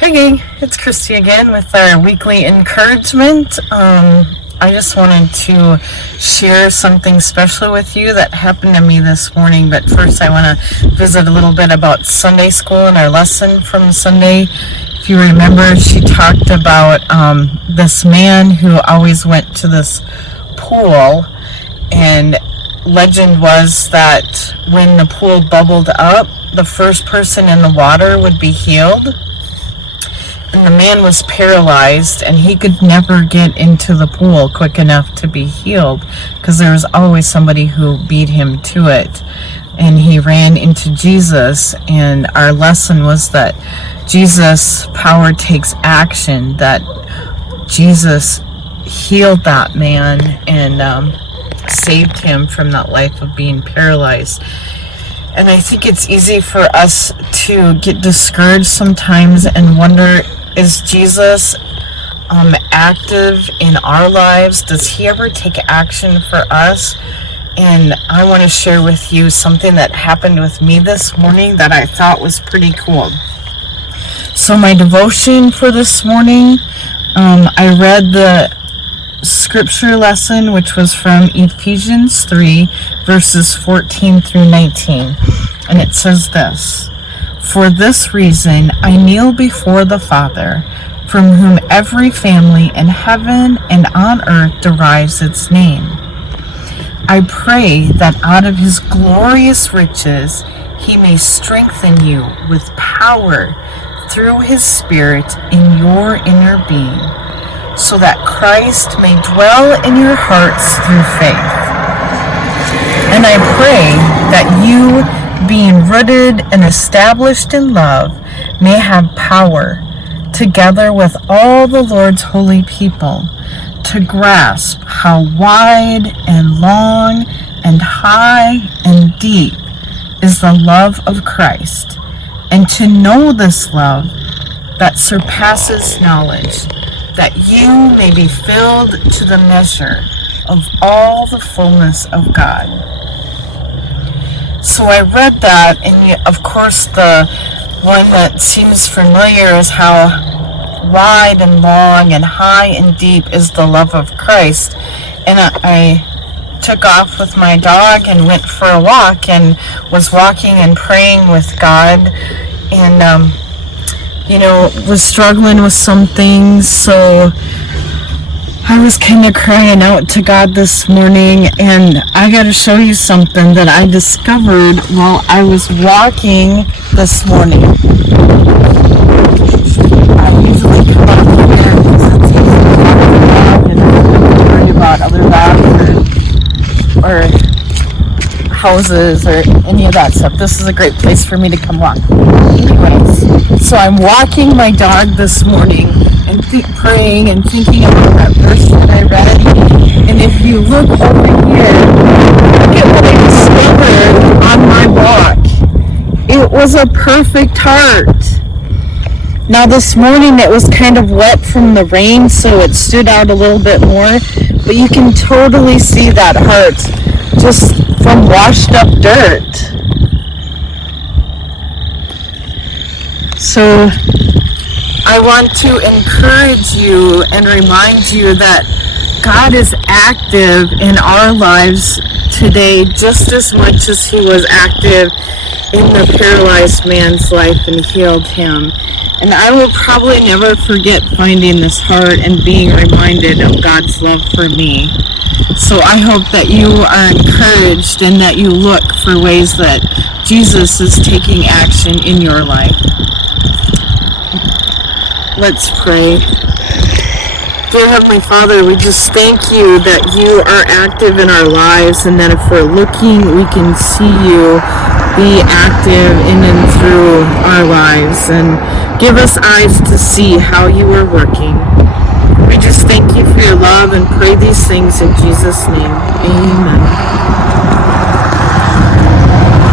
Hey gang, it's Kristy again with our weekly encouragement. I just wanted to share something special with you that happened to me this morning, but first I want to visit a little bit about Sunday school and our lesson from Sunday. If you remember, she talked about this man who always went to this pool, and legend was that when the pool bubbled up, the first person in the water would be healed. And the man was paralyzed, and he could never get into the pool quick enough to be healed because there was always somebody who beat him to it. And he ran into Jesus, and our lesson was that Jesus' power takes action, that Jesus healed that man and saved him from that life of being paralyzed. And I think it's easy for us to get discouraged sometimes and wonder, is Jesus active in our lives? Does he ever take action for us? And I want to share with you something that happened with me this morning that I thought was pretty cool. So my devotion for this morning, I read the scripture lesson, which was from Ephesians 3, verses 14 through 19. And it says this: "For this reason I kneel before the Father, from whom every family in heaven and on earth derives its name. I pray that out of his glorious riches he may strengthen you with power through his Spirit in your inner being, so that Christ may dwell in your hearts through faith. And I pray that you, being rooted and established in love, may have power, together with all the Lord's holy people, to grasp how wide and long and high and deep is the love of Christ, and to know this love that surpasses knowledge, that you may be filled to the measure of all the fullness of God." So I read that, and of course the one that seems familiar is how wide and long and high and deep is the love of Christ. And I took off with my dog and went for a walk and was walking and praying with God, and was struggling with some things, so I was kind of crying out to God this morning. And I got to show you something that I discovered while I was walking this morning. I usually come out here because it's easy to walk the dog and not worry about other dogs or houses or any of that stuff. This is a great place for me to come walk. Anyways, so I'm walking my dog this morning and praying and thinking about that verse that I read. And if you look over here, look at what I discovered on my walk. It was a perfect heart. Now this morning it was kind of wet from the rain, so it stood out a little bit more, but you can totally see that heart just from washed up dirt. So I want to encourage you and remind you that God is active in our lives today just as much as he was active in the paralyzed man's life and healed him. And I will probably never forget finding this heart and being reminded of God's love for me. So I hope that you are encouraged and that you look for ways that Jesus is taking action in your life. Let's pray. Dear Heavenly Father, we just thank you that you are active in our lives, and that if we're looking, we can see you be active in and through our lives, and give us eyes to see how you are working. We just thank you for your love and pray these things in Jesus' name. Amen.